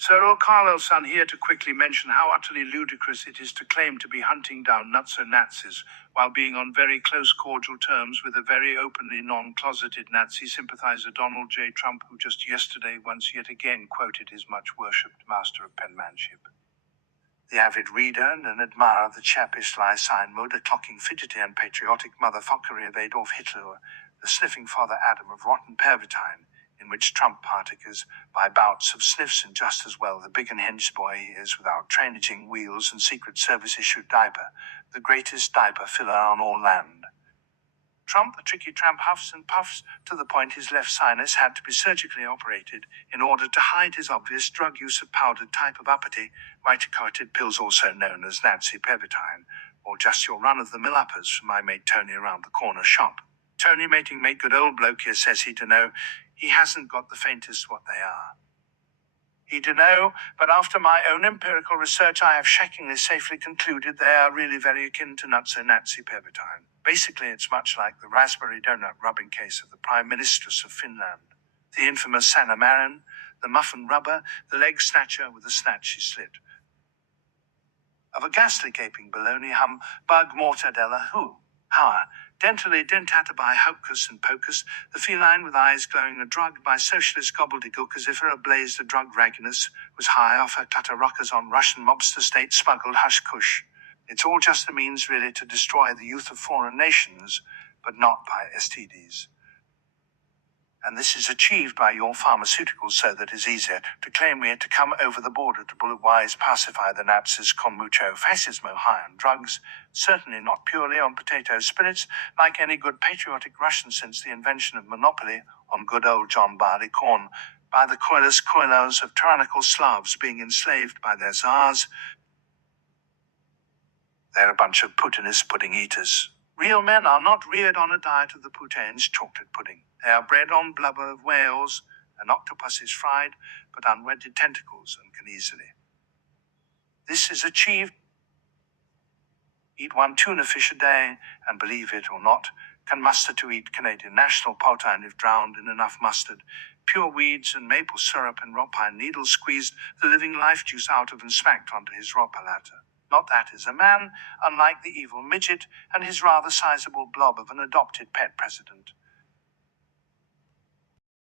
Sir O'Carlson here to quickly mention how utterly ludicrous it is to claim to be hunting down nutso-Nazis while being on very close cordial terms with a very openly non-closeted Nazi sympathizer Donald J. Trump, who just yesterday once yet again quoted his much-worshipped master of penmanship. The avid reader and an admirer of the Chapist Sein mode, a clocking, fidgety and patriotic motherfuckery of Adolf Hitler, the sniffing Father Adam of rotten pervitine, in which Trump partakers by bouts of sniffs, and just as well the big and hinged boy he is without training wheels and Secret Service issued diaper, the greatest diaper filler on all land. Trump, the tricky tramp, huffs and puffs to the point his left sinus had to be surgically operated in order to hide his obvious drug use of powdered type of uppity, white-coated pills also known as Nazi pervitine, or just your run-of-the-mill uppers from my mate Tony around the corner shop. Tony mating mate good old bloke here says he dunno, he hasn't got the faintest what they are. He dunno, but after my own empirical research I have shockingly safely concluded they are really very akin to nutso-Nazi pervitine. Basically it's much like the raspberry donut rubbing case of the Prime Ministress of Finland, the infamous Sanna Marin, the muffin rubber, the leg snatcher with the snatch she slit, of a ghastly gaping baloney humbug mortadella who, however, dentally dentata hocus and pocus, the feline with eyes glowing and drugged by socialist gobbledygook as if her ablaze the drug ragginess was high off her clutter rockers on Russian mobster state smuggled hush kush. It's all just a means really to destroy the youth of foreign nations, but not by STDs. And this is achieved by your pharmaceuticals so that it's easier to claim we had to come over the border to bullet-wise pacify the Nazis con mucho fascismo high on drugs, certainly not purely on potato spirits, like any good patriotic Russian since the invention of monopoly on good old John barley corn, by the coilless coilos of tyrannical Slavs being enslaved by their czars. They're a bunch of Putinist pudding eaters. Real men are not reared on a diet of the Putin's chocolate pudding. They are bred on blubber of whales, and octopus is fried, but unwedded tentacles and can easily. This is achieved. Eat one tuna fish a day, and believe it or not, can muster to eat Canadian national poutine if drowned in enough mustard, pure weeds and maple syrup and raw pine needles squeezed the living life juice out of and smacked onto his raw palate. Not that is a man, unlike the evil midget and his rather sizable blob of an adopted pet president.